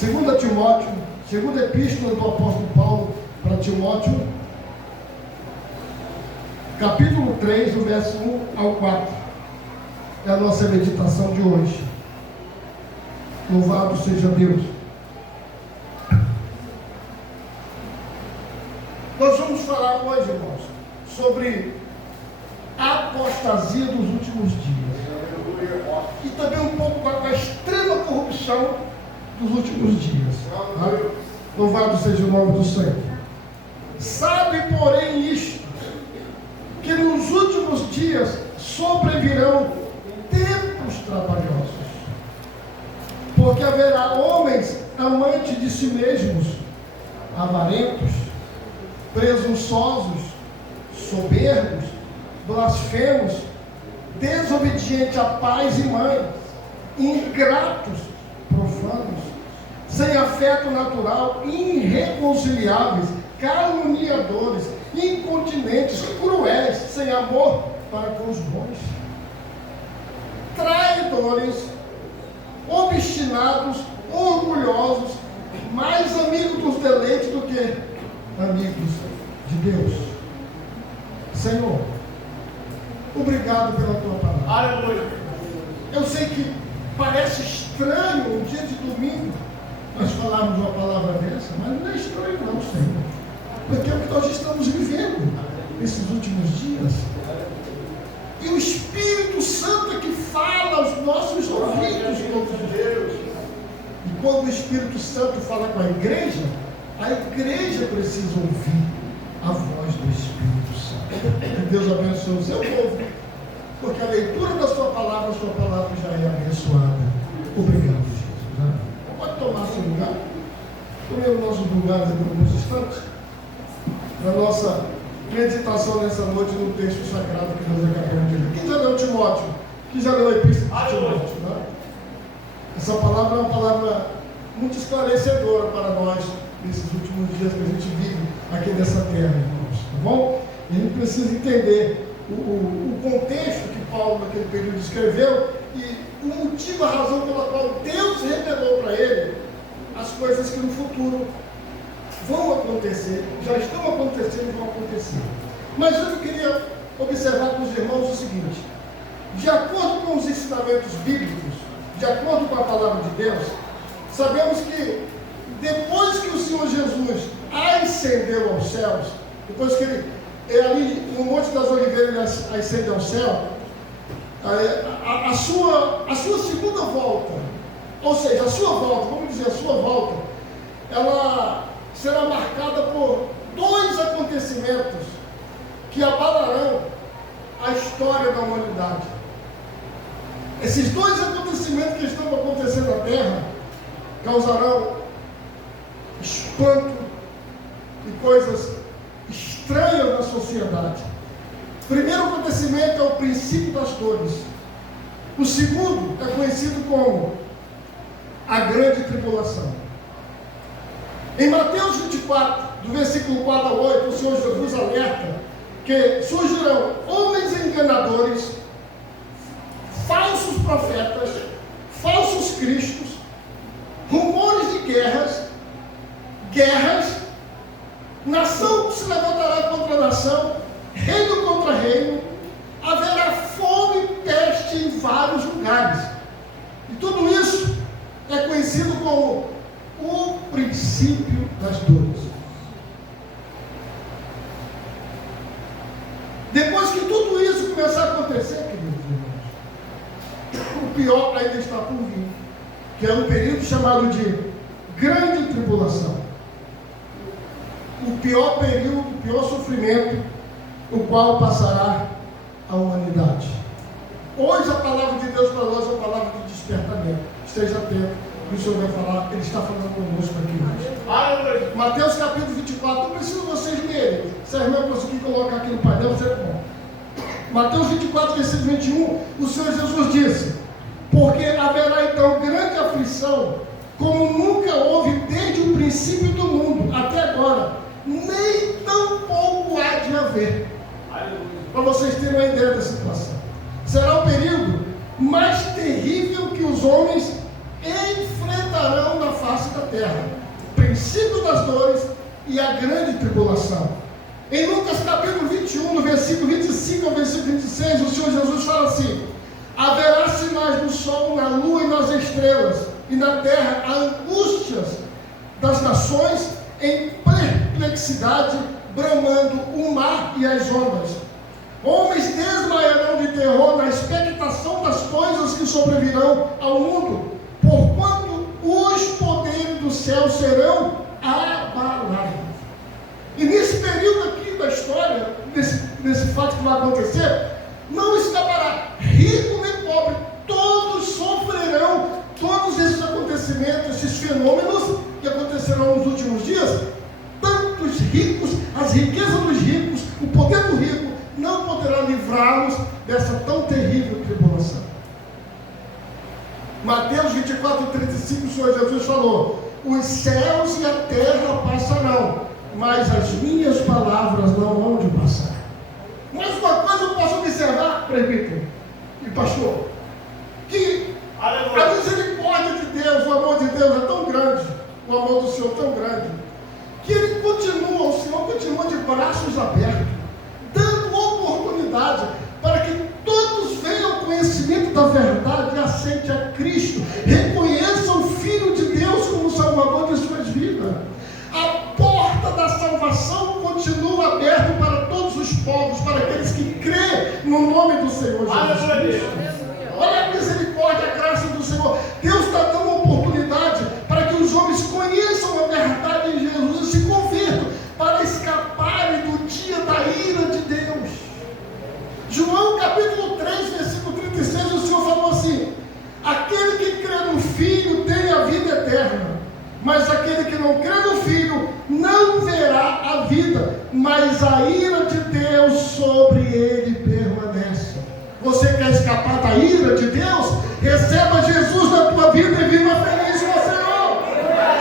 Segunda epístola do apóstolo Paulo para Timóteo, capítulo 3, do verso 1 ao 4. É a nossa meditação de hoje. Louvado seja Deus. Nós vamos falar hoje, irmãos, sobre a apostasia dos últimos dias. E também um pouco da extrema corrupção dos últimos dias. Louvado seja o nome do Senhor. Sabe, porém, isto, que nos últimos dias sobrevirão tempos trabalhosos, porque haverá homens amantes de si mesmos, avarentos, presunçosos, soberbos, blasfemos, desobedientes a pais e mães, ingratos, profanos, sem afeto natural, irreconciliáveis, caluniadores, incontinentes, cruéis, sem amor para com os bons, traidores, obstinados, orgulhosos, mais amigos dos deleites do que amigos de Deus. Senhor, obrigado pela tua palavra. Aleluia. Eu sei que parece estranho um dia de domingo nós falarmos uma palavra dessa, mas não é estranho não, Senhor, porque é o que nós estamos vivendo nesses últimos dias. E o Espírito Santo é que fala aos nossos ouvidos todos os dias. E quando o Espírito Santo fala com a igreja precisa ouvir a voz do Espírito Santo. Que Deus abençoe o seu povo, porque a leitura da sua palavra já é abençoada. Obrigado, Jesus. Pode tomar seu lugar. Tome os nossos lugares aqui por alguns instantes, na nossa meditação nessa noite no texto sagrado que nós acabamos de ler. Quem já leu Timóteo? Quem já leu a epístola de Timóteo? Né? Essa palavra é uma palavra muito esclarecedora para nós nesses últimos dias que a gente vive aqui nessa terra, irmãos. Tá bom? E a gente precisa entender o contexto que Paulo naquele período escreveu e o motivo, a razão pela qual Deus revelou para ele as coisas que no futuro vão acontecer, já estão acontecendo e vão acontecer. Mas eu queria observar com os irmãos o seguinte: de acordo com os ensinamentos bíblicos, de acordo com a palavra de Deus, sabemos que depois que o Senhor Jesus ascendeu aos céus, depois que ele ali no Monte das Oliveiras ele ascende ao céu, a sua segunda volta, ou seja, a sua volta, vamos dizer, a sua volta, ela será marcada por dois acontecimentos que abalarão a história da humanidade. Esses dois acontecimentos que estão acontecendo na Terra causarão espanto e coisas estranhas na sociedade. O primeiro acontecimento é o princípio das dores. O segundo é conhecido como a grande tribulação. Em Mateus 24, do versículo 4 a 8, o Senhor Jesus alerta que surgirão homens enganadores, falsos profetas, falsos cristos, rumores de guerras, nação que se levantará contra nação, reino contra reino, haverá fome e peste em vários lugares. E tudo isso é conhecido como o princípio das dores. Depois que tudo isso começar a acontecer, queridos irmãos, o pior ainda está por vir, que é um período chamado de grande tribulação. O pior período, o pior sofrimento, o qual passará a humanidade. Hoje a palavra de Deus para nós é uma palavra de despertamento. Esteja atento, o Senhor vai falar, Ele está falando conosco aqui hoje. Mateus capítulo 24, não preciso vocês lerem. Se a irmã conseguir colocar aqui no painel, será bom. Mateus 24, versículo 21, o Senhor Jesus disse: porque haverá então grande aflição, como nunca houve desde o princípio do mundo até agora, nem tão pouco há de haver. Para vocês terem uma ideia da situação, será o período mais terrível que os homens enfrentarão na face da terra. terra, princípio das dores e a grande tribulação. Em Lucas capítulo 21, no versículo 25 ao versículo 26, o Senhor Jesus fala assim: haverá sinais no sol, na lua e nas estrelas, e na terra há angústias das nações, em perplexidade, bramando o mar e as ondas. Homens desmaiarão de terror na expectação das coisas que sobrevirão ao mundo, porquanto os poderes do céu serão abalados. E nesse período aqui da história, nesse fato que vai acontecer, não escapará rico nem pobre, todos sofrerão todos esses acontecimentos, esses fenômenos que acontecerão nos últimos dias. Tanto os ricos, as riquezas dos ricos, o poder do rico, não poderá livrá-los dessa tão terrível tribulação. Mateus 24, 35, o Senhor Jesus falou: os céus e a terra passarão, mas as minhas palavras não hão de passar. Mas uma coisa eu posso observar, presbítero e pastor, que a misericórdia de Deus, o amor de Deus é tão grande, o amor do Senhor tão grande, que Ele continua, o Senhor continua de braços abertos, dando oportunidade para que todos venham ao conhecimento da verdade e aceitem a Cristo, reconheçam o Filho de Deus como Salvador de suas vidas. A porta da salvação continua aberta para todos os povos, para aqueles que creem no nome do Senhor Jesus Cristo. Olha a misericórdia, a graça do Senhor. Deus está dando oportunidade para que os homens conheçam a verdade em Jesus e se convertam, para escaparem do dia da ira de Deus. João capítulo 3, versículo 36, o Senhor falou assim: aquele que crê no Filho tem a vida eterna, mas aquele que não crê no Filho não verá a vida, mas a ira de Deus sobre ele permanece. Você quer escapar da ira de Deus? Receba Jesus na tua vida e viva feliz com o Senhor.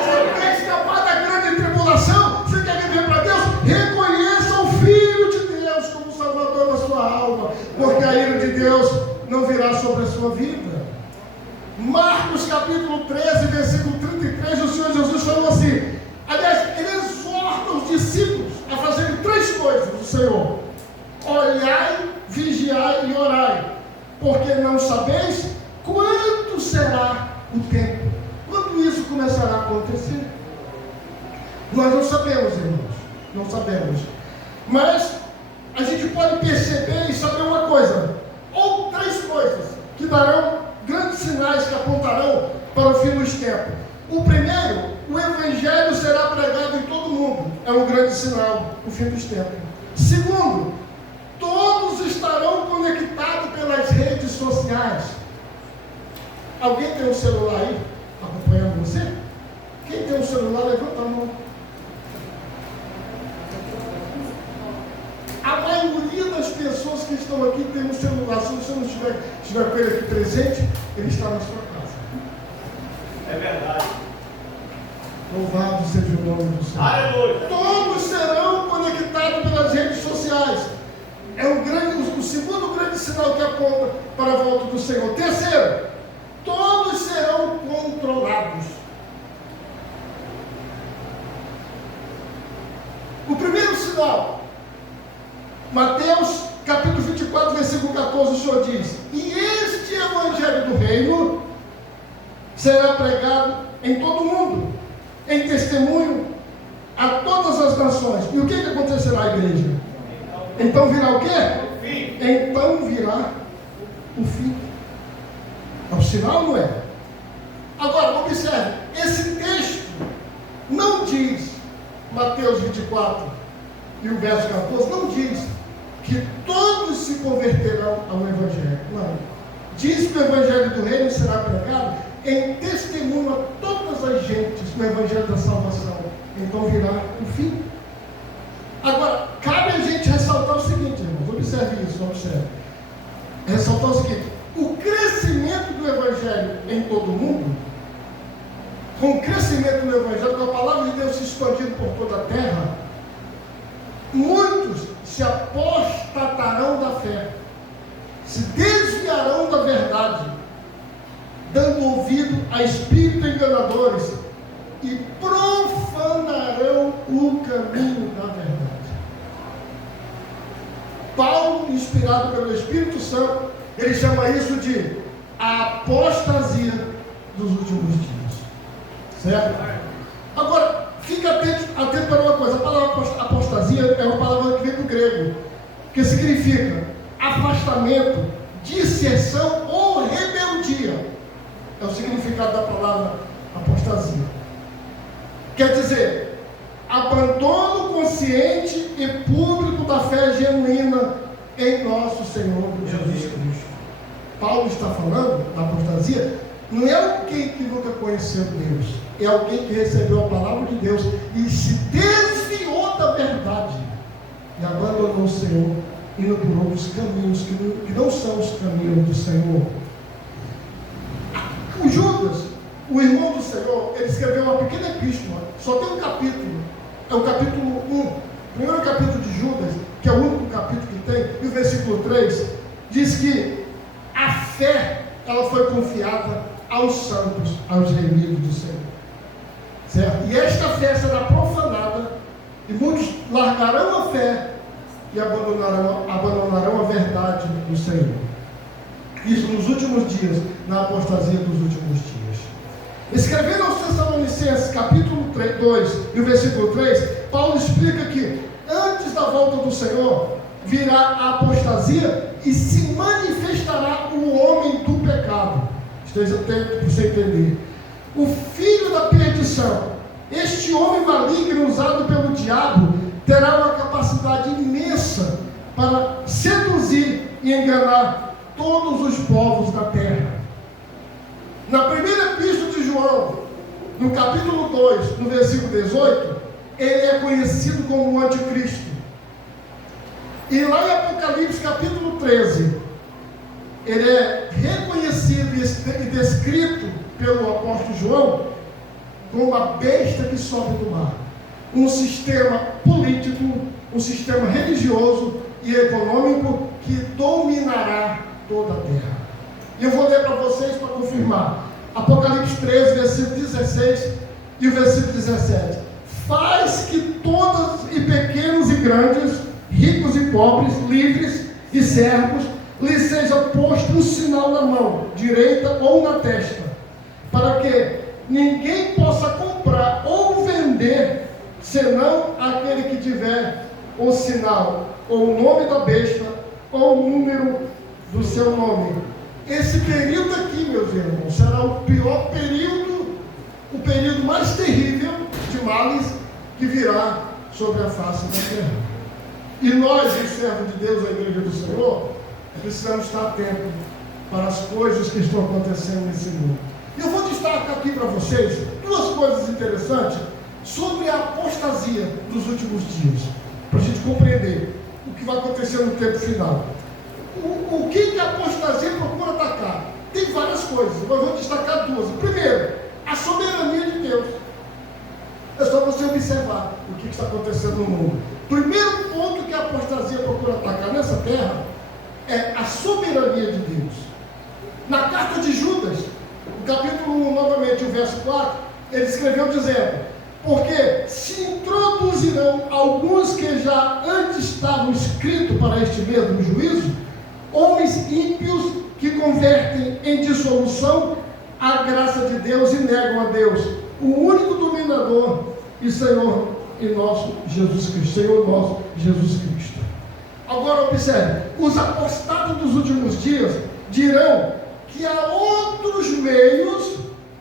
Você quer escapar da grande tribulação? Você quer viver para Deus? Reconheça o Filho de Deus como Salvador da sua alma, porque a ira de Deus não virá sobre a sua vida. Marcos capítulo 13, versículo 33, o Senhor Jesus falou assim, aliás, ele exorta os discípulos a fazerem três coisas do Senhor: olhai, vigiai e orai, porque não sabeis quando será o tempo, quando isso começará a acontecer. Nós não sabemos, irmãos, não sabemos, mas a gente pode perceber e saber uma coisa, ou três coisas, que darão grandes sinais que apontarão para o fim dos tempos. O primeiro, o Evangelho será pregado em todo o mundo, é um grande sinal, o fim dos tempos. Segundo, todos estarão conectados pelas redes sociais. Alguém tem um celular aí acompanhando você? Quem tem um celular, levanta a mão. A maioria das pessoas que estão aqui tem um celular. Se você não estiver com ele aqui presente, ele está na sua casa. É verdade. Louvado seja o nome do Senhor. Aleluia. Todos serão conectados pelas redes sociais. É o segundo grande sinal que aponta para a volta do Senhor. Terceiro, todos serão controlados. O primeiro sinal, Mateus capítulo 24, versículo 14, o Senhor diz: e este Evangelho do Reino será pregado em todo o mundo, em testemunho a todas as nações. E o que acontecerá, igreja? Então virá o quê? Então virá o fim. É o sinal, não é? Agora, observe, esse texto não diz, Mateus 24 e o verso 14, não diz que todos se converterão ao Evangelho. Não. Diz que o Evangelho do Reino será pregado em testemunho a todas as gentes no Evangelho da salvação. Então virá o fim. Agora, cabe a gente ressaltar o seguinte, irmãos, observe isso, observe. Ressaltar o seguinte: o crescimento do Evangelho em todo o mundo, com o crescimento do Evangelho, com a palavra de Deus se expandindo por toda a terra, muitos se apostatarão da fé, se desviarão da verdade, dando ouvido a espíritos enganadores e inspirado pelo Espírito Santo, ele chama isso de apostasia dos últimos dias. Certo? Agora, fica atento para uma coisa. A palavra apostasia é uma palavra que vem do grego, que significa afastamento, disserção ou rebeldia. É o significado da palavra apostasia. Quer dizer, abandono consciente e público da fé genuína em nosso Senhor Jesus Cristo. Paulo está falando da apostasia, não é alguém que nunca conheceu Deus, é alguém que recebeu a palavra de Deus e se desviou da verdade e abandonou o Senhor, indo por outros caminhos que não são os caminhos do Senhor. O Judas, o irmão do Senhor, ele escreveu uma pequena epístola, só tem um capítulo, é o capítulo 1, o primeiro capítulo de Judas, que é o único capítulo que tem, e o versículo 3, diz que a fé, ela foi confiada aos santos, aos remidos do Senhor. Certo? E esta fé será profanada, e muitos largarão a fé e abandonarão a verdade do Senhor. Isso nos últimos dias, na apostasia dos últimos dias. Escrevendo aos Tessalonicenses, capítulo 2 e o versículo 3, Paulo explica que antes da volta do Senhor, virá a apostasia e se manifestará o homem do pecado. Esteja atento para você entender. O filho da perdição, este homem maligno usado pelo diabo, terá uma capacidade imensa para seduzir e enganar todos os povos da terra. Na primeira epístola de João, no capítulo 2, no versículo 18, ele é conhecido como o anticristo. E lá em Apocalipse capítulo 13, ele é reconhecido e descrito pelo apóstolo João como uma besta que sobe do mar. Um sistema político, um sistema religioso e econômico que dominará toda a terra. E eu vou ler para vocês para confirmar. Apocalipse 13, versículo 16 e o versículo 17. Faz que todos, e pequenos e grandes, ricos e pobres, livres e servos, lhe seja posto um sinal na mão direita ou na testa, para que ninguém possa comprar ou vender, senão aquele que tiver o sinal, ou o nome da besta, ou o número do seu nome. Esse período aqui, meus irmãos, será o pior período, o período mais terrível de males que virá sobre a face da terra. E nós, os servos de Deus, a igreja do Senhor, precisamos estar atentos para as coisas que estão acontecendo nesse mundo. E eu vou destacar aqui para vocês duas coisas interessantes sobre a apostasia dos últimos dias, para a gente compreender o que vai acontecer no tempo final. O que a apostasia procura atacar? Tem várias coisas, mas eu vou destacar duas. Primeiro, a soberania de Deus. É só você observar o que está acontecendo no mundo. Primeiro ponto que a apostasia procura atacar nessa terra é a soberania de Deus. Na carta de Judas, o capítulo 1, novamente, o verso 4, ele escreveu dizendo: porque se introduzirão alguns que já antes estavam escritos para este mesmo juízo, homens ímpios que convertem em dissolução a graça de Deus e negam a Deus, o único dominador e Senhor e nosso Jesus Cristo, Senhor nosso Jesus Cristo. Agora observe, os apostados dos últimos dias dirão que há outros meios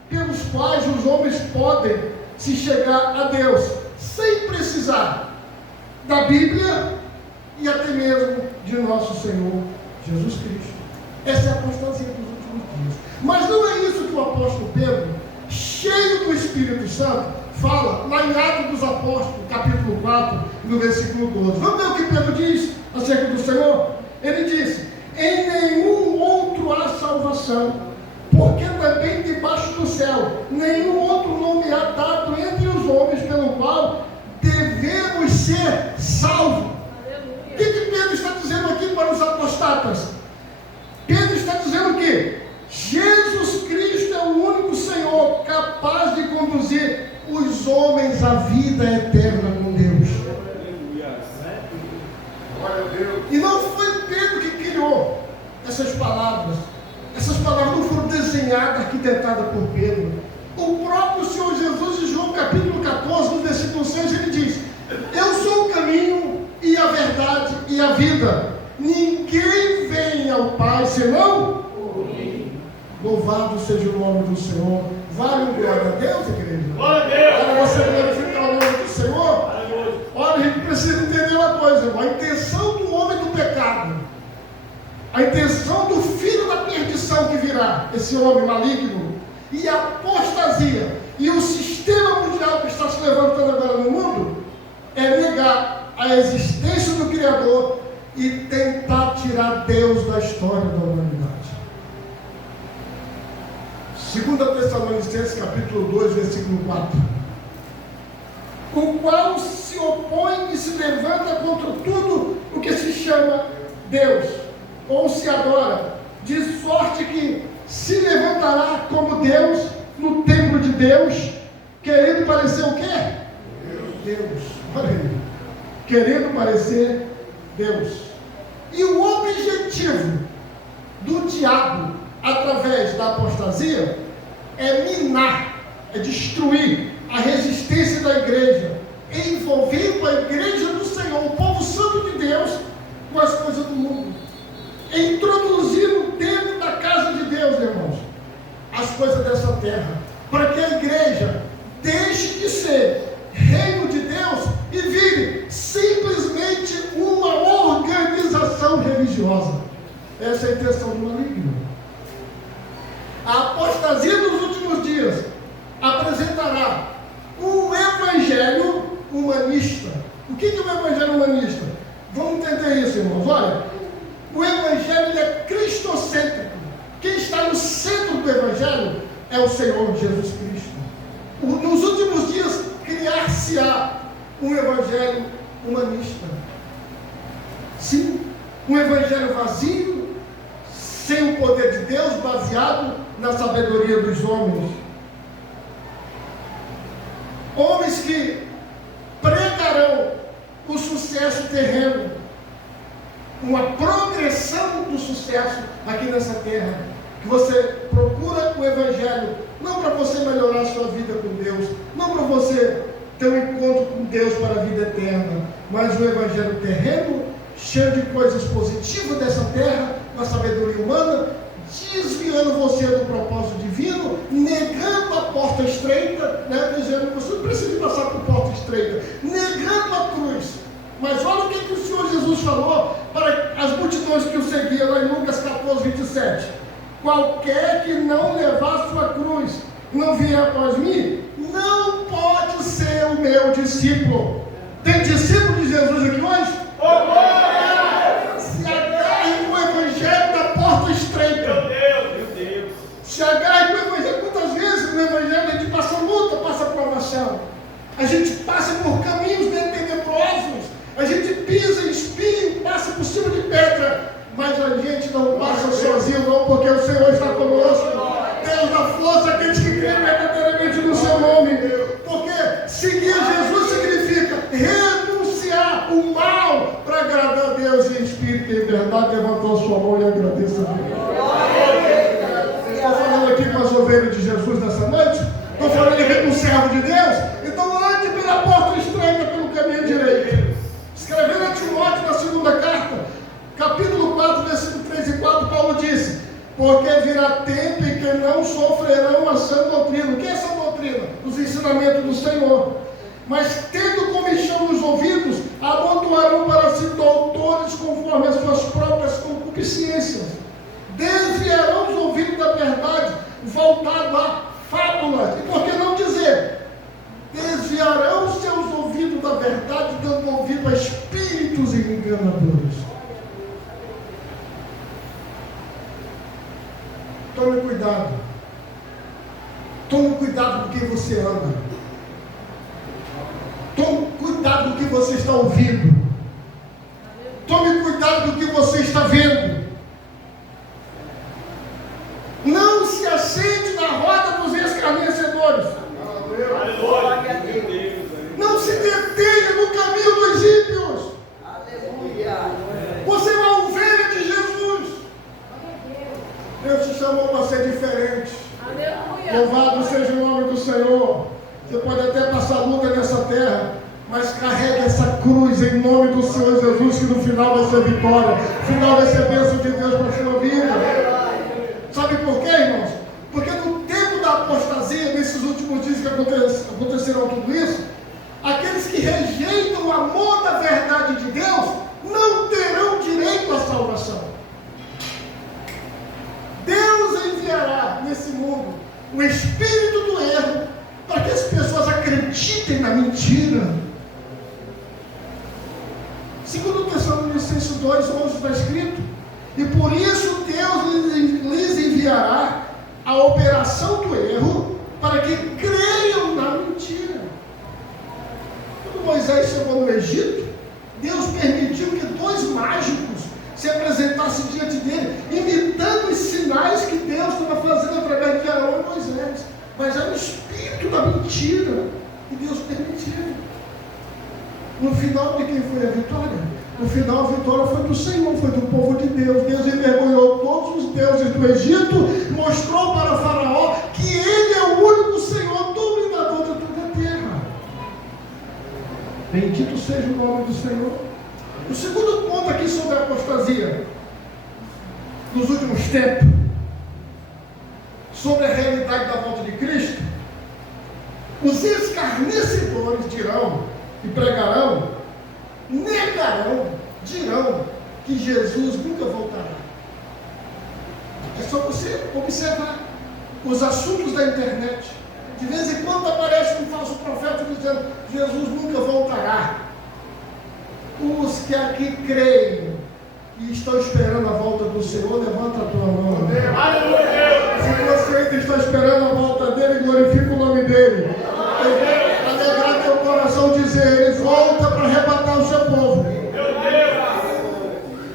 pelos quais os homens podem se chegar a Deus, sem precisar da Bíblia e até mesmo de nosso Senhor Jesus Cristo. Essa é a apostasia dos últimos dias. Mas não é isso que o apóstolo Pedro, cheio do Espírito Santo, fala lá em Atos dos Apóstolos, capítulo 4, no versículo 12. Vamos ver o que Pedro diz acerca do Senhor? Ele disse: em nenhum outro há salvação, porque também debaixo do céu nenhum outro nome há dado entre os homens pelo qual devemos ser salvos. O que Pedro está dizendo aqui para os apostatas? Pedro está dizendo que Jesus Cristo é o único Senhor capaz de conduzir os homens à vida eterna com Deus. E não foi Pedro que essas palavras não foram desenhadas, arquitetadas por Pedro. O próprio Senhor Jesus, em João capítulo 14, no versículo 6, ele diz: eu sou o caminho e a verdade e a vida. Ninguém vem ao Pai senão louvado seja o nome do Senhor. Vale um glória a Deus, igreja? Glória a Deus! Para você glorificar o nome do Senhor. Olha, a gente precisa entender uma coisa, irmão. A intenção do homem do pecado, a intenção do filho da perdição que virá, esse homem maligno, e a apostasia, e o sistema mundial que está se levantando agora no mundo, é negar a existência do Criador e tentar tirar Deus da história da humanidade. 2 Tessalonicenses capítulo 2, versículo 4. O qual se opõe e se levanta contra tudo o que se chama Deus, ou se adora, de sorte que se levantará como Deus no templo de Deus, querendo parecer o quê? Deus. Olha aí. Querendo parecer Deus. E o objetivo do diabo, através da apostasia, é minar, é destruir a resistência da igreja, envolvendo a igreja do Senhor, o povo santo de Deus, com as coisas do mundo, introduzindo dentro da casa de Deus, irmãos, as coisas dessa terra, para que a igreja deixe de ser reino de Deus e vire simplesmente uma organização religiosa. Essa é a intenção do maligno. A apostasia dos últimos dias apresentará um evangelho humanista. O que é um evangelho humanista? Vamos entender isso, irmãos. Olha, o evangelho é cristocêntrico. Quem está no centro do evangelho é o Senhor Jesus Cristo. Nos últimos dias, criar-se-á um evangelho humanista. Sim, um evangelho vazio, sem o poder de Deus, baseado na sabedoria dos homens. Homens que pregarão o sucesso terreno, uma progressão do sucesso aqui nessa terra, que você procura o evangelho, não para você melhorar a sua vida com Deus, não para você ter um encontro com Deus para a vida eterna, mas o evangelho terreno, cheio de coisas positivas dessa terra, com a sabedoria humana, desviando você do propósito divino, negando a porta estreita, né, dizendo que você não precisa passar por porta estreita, negando a cruz. Mas olha o que o Senhor Jesus falou para as multidões que o seguiam lá em Lucas 14, 27. Qualquer que não levar sua cruz, não vier após mim, não pode ser o meu discípulo. Tem discípulo de Jesus aqui hoje? Se agarre com o evangelho da porta estreita. Meu Deus. Se agarre com o evangelho. Quantas vezes no evangelho a gente passa luta, passa provação. A gente passa por caminhos tenebrosos. A gente pisa em espinho, passa por cima de pedra. Mas a gente não passa sozinho, não, porque o Senhor está conosco. Deus dá força àqueles que creem verdadeiramente no seu nome. Porque seguir Jesus significa renunciar o mal para agradar a Deus em espírito e em verdade. Levantou a sua mão e agradeça a Deus. Estou falando aqui com as ovelhas de Jesus nessa noite. Estou falando aqui com o servo de Deus. Então ande pela porta estreita, pelo caminho direito. Escrevendo a Timóteo na segunda carta, capítulo 4, versículo 3 e 4, Paulo disse: porque virá tempo em que não sofrerão a sã doutrina. O que é essa doutrina? Os ensinamentos do Senhor. Mas tendo comichão nos ouvidos, amontoarão para si doutores conforme as suas próprias concupiscências. Desviarão os ouvidos da verdade, voltado a fábulas. E por que não dizer? Desviarão os seus ouvidos da verdade, dando ouvido a espíritos enganadores. Tome cuidado. Tome cuidado com quem você anda. Tome cuidado com o que você está ouvindo. Tome cuidado com o que você está vendo. Não se assente na roda dos escarnecedores. Não se detenha no caminho dos ímpios. Você é uma ovelha de Jesus. Senhor, você pode até passar luta nessa terra, mas carregue essa cruz em nome do Senhor Jesus, que no final vai ser vitória, no final vai ser bênção de Deus para a sua vida. Sabe por quê, irmãos? Porque no tempo da apostasia, nesses últimos dias que acontecerão tudo isso, aqueles que rejeitam o amor da verdade de Deus não terão direito à salvação. Deus enviará nesse mundo o espírito do erro para que as pessoas acreditem na mentira. Segundo Tessalonicenses 2:11 está escrito: e por isso Deus lhes enviará a operação do erro para que creiam na mentira. Quando Moisés chegou no Egito, Deus permitiu que 2 mágicos se apresentassem diante dele, imitando os sinais que Deus estava fazendo através de Arão e Moisés. Mas era o espírito da mentira que Deus permitiu. No final, de quem foi a vitória? No final, a vitória foi do Senhor, foi do povo de Deus. Deus envergonhou todos os deuses do Egito, mostrou para Faraó que ele é o único Senhor, dominador de toda a terra. Bendito seja o nome do Senhor. O segundo ponto aqui sobre a apostasia, nos últimos tempos, sobre a realidade da volta de Cristo, os escarnecedores dirão e pregarão, negarão, dirão que Jesus nunca voltará. É só você observar os assuntos da internet. De vez em quando aparece um falso profeta dizendo: Jesus nunca voltará. Os que aqui creem e estão esperando a volta do Senhor, levanta a tua mão. Se você ainda está esperando a volta dele, glorifica o nome dele. Alegrar teu coração, dizer: ele volta para arrebatar o seu povo.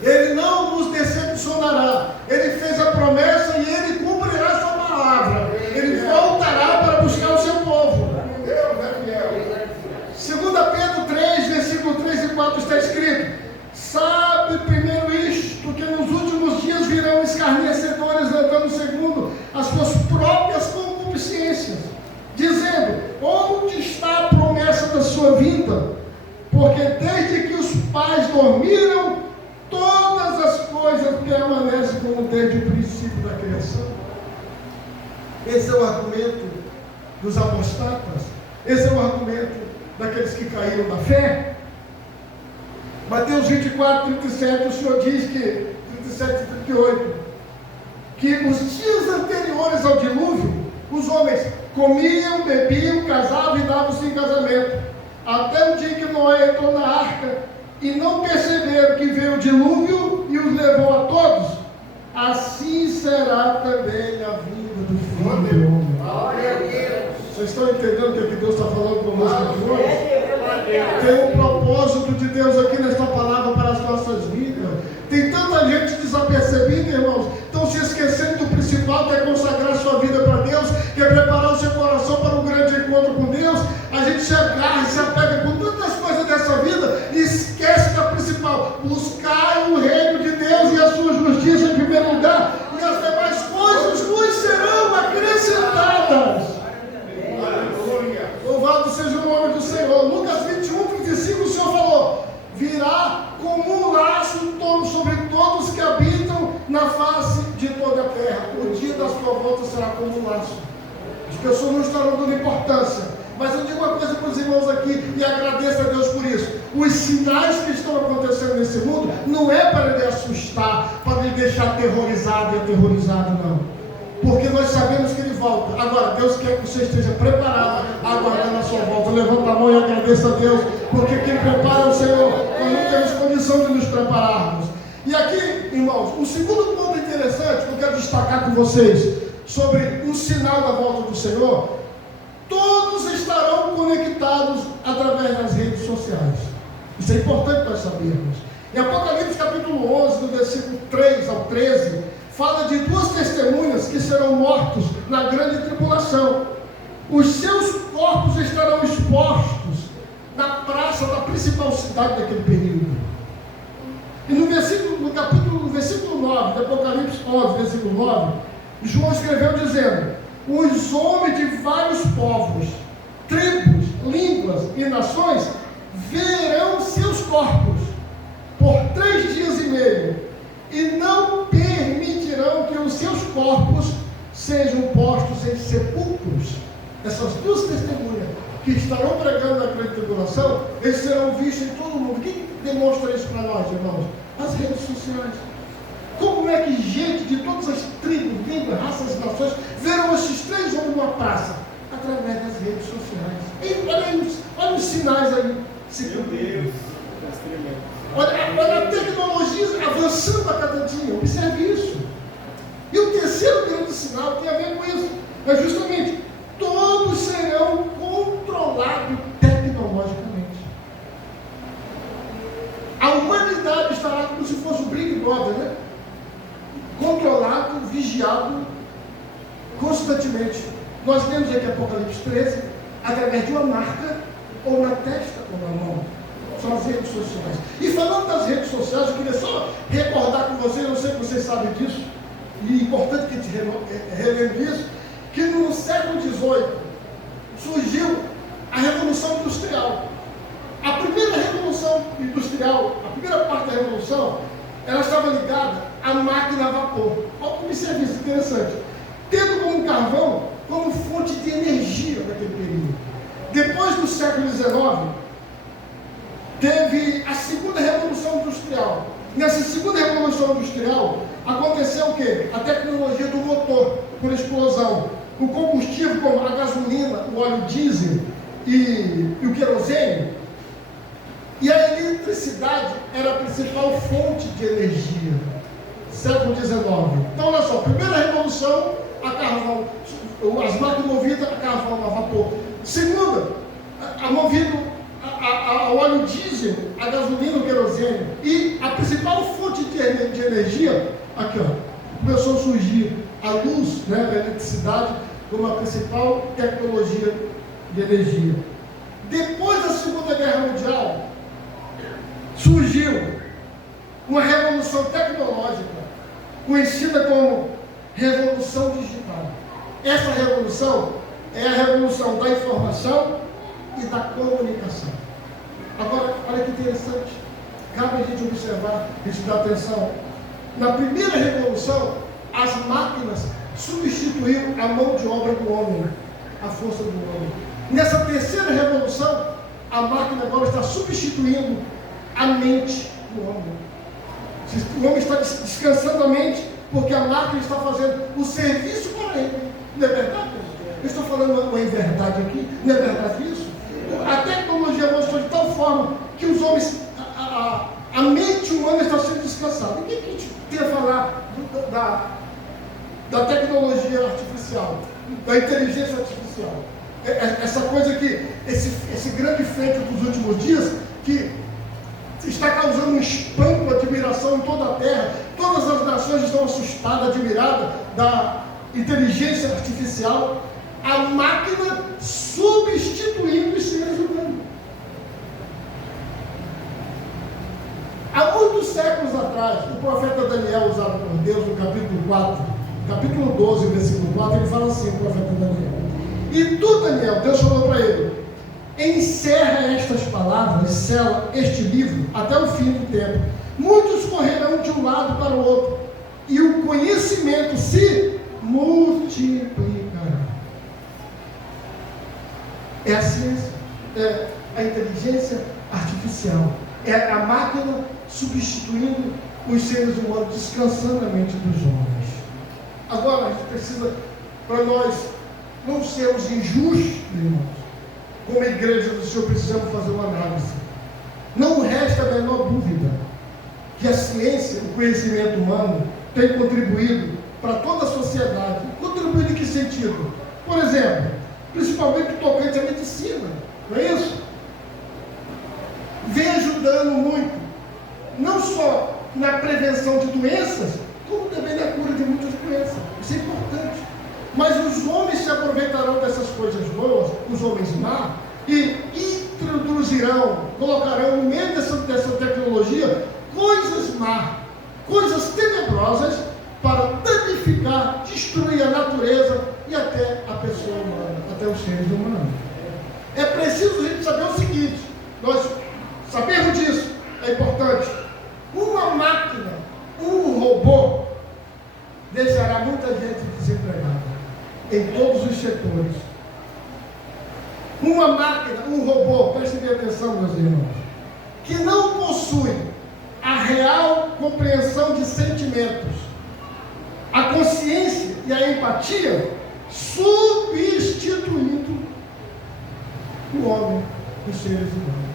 Ele não nos decepcionará. Ele fez a promessa e ele cumprirá a sua palavra. Ele voltará para buscar o seu povo. 2 Pedro 3, versículo 3 e 4 está escrito: sabe primeiro isto, que nos últimos dias virão escarnecedores andando segundo as suas próprias concupiscências, dizendo: onde está a promessa da sua vinda? Porque desde que os pais dormiram, todas as coisas permanecem como desde o princípio da criação. Esse é o argumento dos apostatas. Esse é o argumento daqueles que caíram da fé. Mateus 24, 37, o Senhor diz que, 37 e 38, que os dias anteriores ao dilúvio, os homens comiam, bebiam, casavam e davam-se em casamento, até o dia que Noé entrou na arca, e não perceberam que veio o dilúvio e os levou a todos. Assim será também a vinda do Filho do Homem. Vocês estão entendendo o que Deus está falando conosco aqui hoje? Tem um propósito de Deus aqui nesta palavra para as nossas vidas. Tem tanta gente desapercebida, irmãos, estão se esquecendo do principal, que é consagrar sua vida para Deus, que é preparar o seu coração para um grande encontro com Deus. A gente se agarra, se apega com tantas coisas dessa vida e esquece da principal: buscar o reino de Deus e a sua justiça em primeiro lugar, e as demais coisas nos serão acrescentadas. Louvado seja o nome do Senhor. Lucas 21, 35, o Senhor falou: virá como um laço sobre todos que habitam na face de toda a terra. O dia da sua volta será como um laço. As pessoas não estarão dando importância, mas eu digo uma coisa para os irmãos aqui, e agradeço a Deus por isso: os sinais que estão acontecendo nesse mundo não é para lhe assustar, para lhe deixar aterrorizado e aterrorizado, não. Porque nós sabemos que ele volta. Agora, Deus quer que você esteja preparado, aguardando a sua volta. Levanta a mão e agradeça a Deus, porque quem prepara é o Senhor. Nós não temos condição de nos prepararmos. E aqui, irmãos, o segundo ponto interessante que eu quero destacar com vocês sobre um sinal da volta do Senhor: todos estarão conectados através das redes sociais. Isso é importante nós sabermos. Em Apocalipse capítulo 11, do versículo 3 ao 13, fala de 2 testemunhas que serão mortos na grande tribulação. Os seus corpos estarão expostos na praça da principal cidade daquele período. E no versículo 9 de Apocalipse 11, versículo 9, João escreveu dizendo: os homens de vários povos, tribos, línguas e nações verão seus corpos por 3 dias e meio e não permitirão que os seus corpos sejam postos em sepulcros. Essas 2 testemunhas que estarão pregando na grande tribulação, eles serão vistos em todo mundo. Quem demonstra isso para nós, irmãos? As redes sociais. Como é que gente de todas as tribos, línguas, raças e nações verão esses 3 homens numa praça? Através das redes sociais. E olha os sinais aí. Meu Deus. Olha a tecnologia avançando a cada dia. Observe isso. E o terceiro grande sinal tem a ver com isso. É justamente, todos serão controlados tecnologicamente. A humanidade estará como se fosse um Big Brother, né? Controlado, vigiado constantemente. Nós lemos aqui Apocalipse 13, através de uma marca, ou na testa, ou na mão. São as redes sociais. E falando das redes sociais, eu queria só recordar com vocês, eu sei que vocês sabem disso, e é importante que a gente relembre isso, que no século XVIII surgiu a Revolução Industrial. A primeira Revolução Industrial, a primeira parte da Revolução, ela estava ligada à máquina a vapor. Olha como isso é interessante. Tendo como carvão como fonte de energia naquele período. Depois do século XIX, teve a segunda Revolução Industrial. Nessa segunda Revolução Industrial, aconteceu o quê? A tecnologia do motor, por explosão. O combustível, como a gasolina, o óleo diesel e o querosene. E a eletricidade era a principal fonte de energia. Século XIX. Então, olha só, primeira revolução, a carvão, as máquinas movidas a carvão, a vapor. Segunda, a movido a óleo diesel, a gasolina, o querosene. E a principal fonte de energia, aqui ó, começou a surgir a luz, né, a eletricidade, como a principal tecnologia de energia. Depois da Segunda Guerra Mundial, surgiu uma revolução tecnológica, conhecida como Revolução Digital. Essa revolução é a revolução da informação e da comunicação. Agora, olha que interessante, cabe a gente observar, a gente dar atenção. Na primeira revolução, as máquinas substituíram a mão de obra do homem, a força do homem. Nessa terceira revolução, a máquina agora está substituindo a mente do homem. O homem está descansando a mente, porque a máquina está fazendo o serviço para ele. Não é verdade? Eu estou falando uma verdade aqui, não é verdade isso? A tecnologia avançou de tal forma que os homens, a mente humana está sendo descansada. E o que a gente tem a falar da tecnologia artificial, da inteligência artificial? Essa coisa que, esse grande feito dos últimos dias, que está causando um espanto, admiração em toda a Terra. Todas as nações estão assustadas, admiradas da inteligência artificial. A máquina substituindo os seres humanos. Há muitos séculos atrás, o profeta Daniel, usado por Deus, no capítulo 4, capítulo 12, versículo 4, ele fala assim, o profeta Daniel: e tu, Daniel, Deus falou para ele, encerra estas palavras, sela este livro até o fim do tempo. Muitos correrão de um lado para o outro, e o conhecimento se multiplicará. É a ciência, é a inteligência artificial, é a máquina substituindo os seres humanos, descansando a mente dos homens. Agora, a gente precisa, para nós não sermos injustos, irmãos, como igreja do Senhor, precisamos fazer uma análise. Não resta a menor dúvida que a ciência, o conhecimento humano, tem contribuído para toda a sociedade. Contribuído em que sentido? Por exemplo, principalmente tocante à medicina, não é isso? Vem ajudando muito, não só na prevenção de doenças, como também na cura de muitas doenças. Isso é importante. Mas os homens se aproveitarão dessas coisas boas, os homens má, e introduzirão, colocarão no meio dessa tecnologia coisas má, coisas tenebrosas para danificar, destruir a natureza e até a pessoa humana, até os seres humanos. É preciso a gente saber o seguinte, nós sabemos disso, é importante. Uma máquina, um robô, deixará muita gente desempregada, em todos os setores. Uma máquina, um robô, prestem bem atenção, meus irmãos, que não possui a real compreensão de sentimentos, a consciência e a empatia, substituindo o homem, os seres humanos.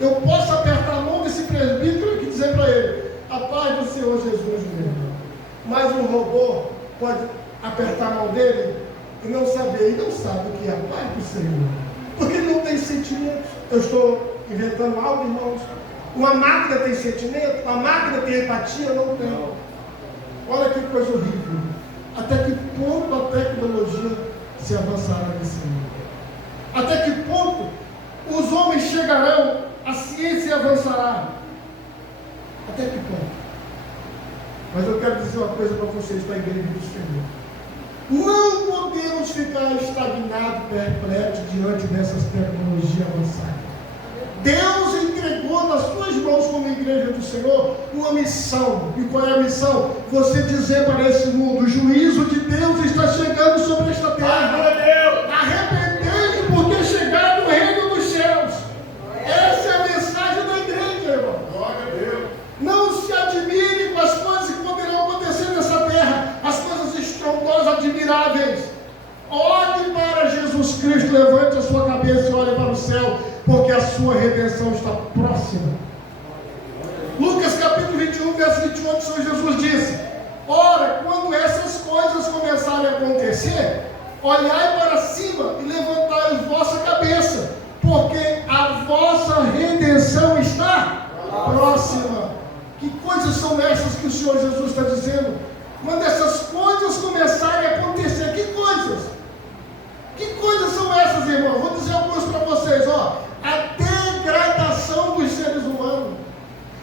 Eu posso apertar a mão desse presbítero e dizer para ele, a paz do Senhor Jesus mesmo. Mas um robô pode apertar a mão dele e não saber, e não sabe o que é a paz do Senhor, porque ele não tem sentimentos. Eu estou inventando algo, irmãos. Uma máquina tem sentimento, uma máquina tem empatia, não tem. Olha que coisa horrível. Até que ponto a tecnologia se avançará nesse mundo? Até que ponto os homens chegarão, a ciência avançará? Até que ponto? Mas eu quero dizer uma coisa para vocês da igreja do Senhor. Não podemos ficar estagnados, perplexos diante dessas tecnologias avançadas. Deus entregou nas suas mãos, como igreja do Senhor, uma missão. E qual é a missão? Você dizer para esse mundo: o juízo de Deus está chegando sobre esta terra. Arrependei-vos, porque é chegado o reino dos céus. Essa é a mensagem da igreja, irmão. Glória a Deus. Não se admire com as coisas que poderão acontecer nessa terra, as coisas estrondosas, admiráveis. Olhe para Jesus Cristo, levante a sua cabeça e olhe para o céu, porque a sua redenção está próxima. Lucas capítulo 21, verso 28, o Senhor Jesus disse: ora, quando essas coisas começarem a acontecer, olhai para cima e levantai a vossa cabeça, porque a vossa redenção está próxima. Que coisas são essas que o Senhor Jesus está dizendo? Quando essas coisas começarem a acontecer, que coisas? Que coisas são essas, irmão? Vou dizer algumas para vocês, ó. A degradação dos seres humanos.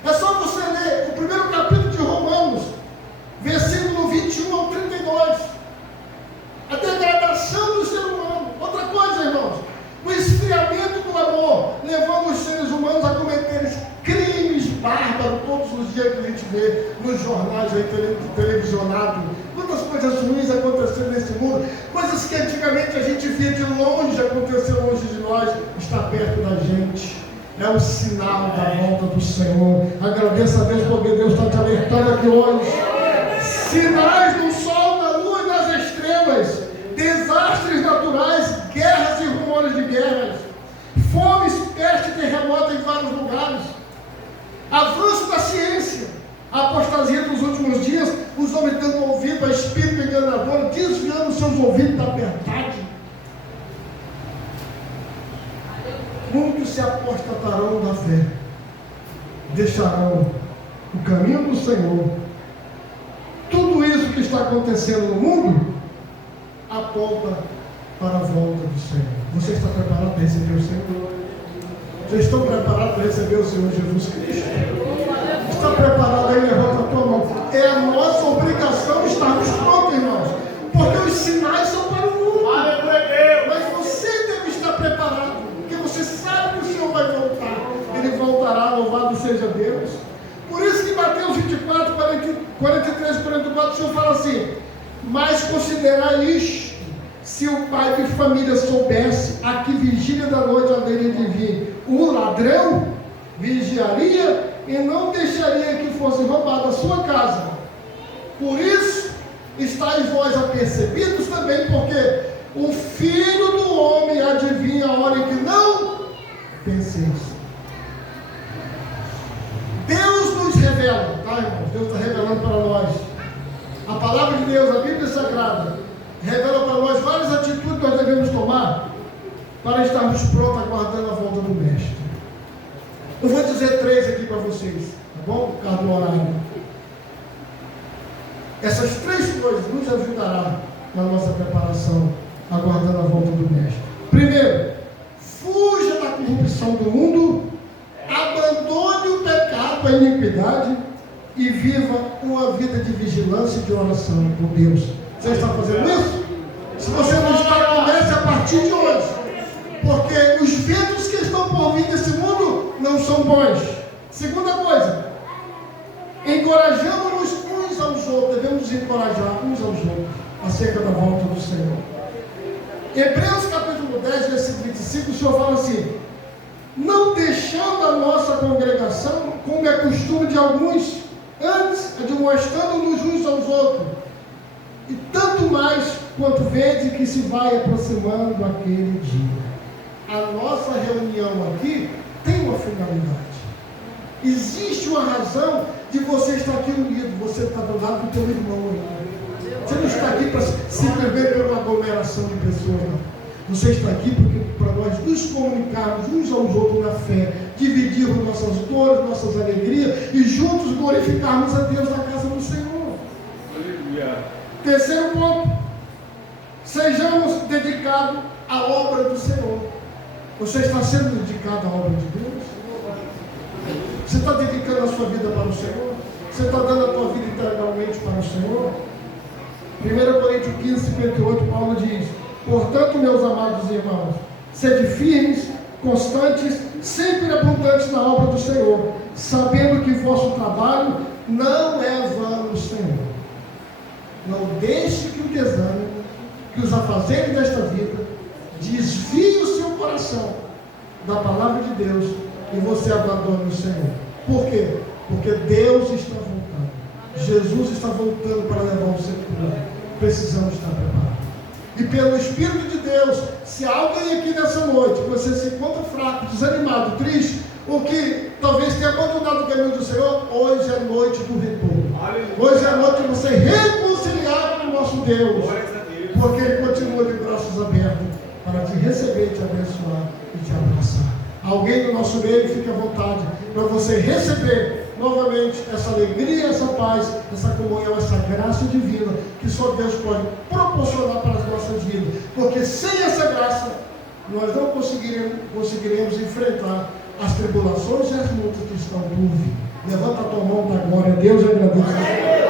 É só você ler o primeiro capítulo de Romanos, versículo 21 ao 32. A degradação do ser humano. Outra coisa, irmãos, o esfriamento do amor, levando os seres humanos a cometerem crimes bárbaros todos os dias que a gente vê nos jornais aí, televisionados. Quantas coisas ruins aconteceram nesse mundo, coisas que antigamente a gente via de longe acontecer longe de nós, está perto da gente. É o sinal da volta do Senhor. Agradeça a Deus, porque Deus está te alertando aqui hoje. Sinais do sol, da lua e das estrelas, desastres naturais, guerras e rumores de guerras, fomes, peste e terremoto em vários lugares, avanço da ciência, a apostasia dos últimos dias, os homens dando ouvido a espírito enganador, desviando seus ouvidos da verdade. Muitos se apostatarão da fé, deixarão o caminho do Senhor. Tudo isso que está acontecendo no mundo aponta para a volta do Senhor. Você está preparado para receber o Senhor? Vocês estão preparados para receber o Senhor Jesus Cristo? Está preparado aí? Levanta a tua mão. É a nossa obrigação estarmos prontos, irmãos, porque os sinais são para o mundo. Mas você deve estar preparado, porque você sabe que o Senhor vai voltar. Ele voltará, louvado seja Deus. Por isso que Mateus 24, 43 e 44, o Senhor fala assim: mas considerai isto, se o pai de família soubesse a que vigília da noite haveria de vir o ladrão, vigiaria e não deixaria que fosse roubada a sua casa. Por isso, estáis vós apercebidos também, porque o Filho do Homem adivinha a hora em que não penseis. Deus nos revela, tá, irmãos? Deus está revelando para nós. A palavra de Deus, a Bíblia Sagrada, revela para nós várias atitudes que nós devemos tomar para estarmos prontos aguardando a volta do Mestre. Eu vou dizer 3 aqui para vocês, tá bom? Por causa do horário. Essas 3 coisas nos ajudarão na nossa preparação, aguardando a volta do Mestre. Primeiro, fuja da corrupção do mundo, abandone o pecado, a iniquidade e viva uma vida de vigilância e de oração por Deus. Você está fazendo isso? Se você não está, comece a partir de hoje. Porque os ventos que estão por vir desse mundo não são bons. Segunda coisa, encorajamos-nos uns aos outros, devemos nos encorajar uns aos outros acerca da volta do Senhor. Hebreus capítulo 10, versículo 25, o Senhor fala assim: não deixando a nossa congregação, como é costume de alguns, antes admoestando-nos uns aos outros, e tanto mais quanto vede que se vai aproximando aquele dia. A nossa reunião aqui tem uma finalidade. Existe uma razão de você estar aqui unido. Você está do lado do teu irmão aí. Você não está aqui para simplesmente por uma aglomeração de pessoas, não. Você está aqui para nós nos comunicarmos uns aos outros na fé, dividirmos nossas dores, nossas alegrias e juntos glorificarmos a Deus na casa do Senhor. Aleluia. Terceiro ponto, sejamos dedicados à obra do Senhor. Você está sendo dedicado à obra de Deus? Você está dedicando a sua vida para o Senhor? Você está dando a tua vida integralmente para o Senhor? 1 Coríntios 15, 58, Paulo diz: portanto, meus amados irmãos, sede firmes, constantes, sempre abundantes na obra do Senhor, sabendo que vosso trabalho não é vão no Senhor. Não deixe que o desânimo, que os afazeres desta vida, desvie o seu coração da palavra de Deus e você abandone o Senhor. Por quê? Porque Deus está voltando. Jesus está voltando para levar o sepulcro. Precisamos estar preparados. E pelo Espírito de Deus, se alguém aqui nessa noite, você se encontra fraco, desanimado, triste, ou que talvez tenha abandonado o caminho do Senhor, hoje é noite do retorno. Hoje é a noite de você reconciliar com o nosso Deus. Porque Ele continua de braços abertos para te receber, te abençoar e te abraçar. Alguém do nosso meio, fique à vontade para você receber novamente essa alegria, essa paz, essa comunhão, essa graça divina que só Deus pode proporcionar para as nossas vidas. Porque sem essa graça, nós não conseguiremos enfrentar as tribulações e as lutas que estão por vir. Levanta a tua mão da glória a Deus e agradeça a Deus.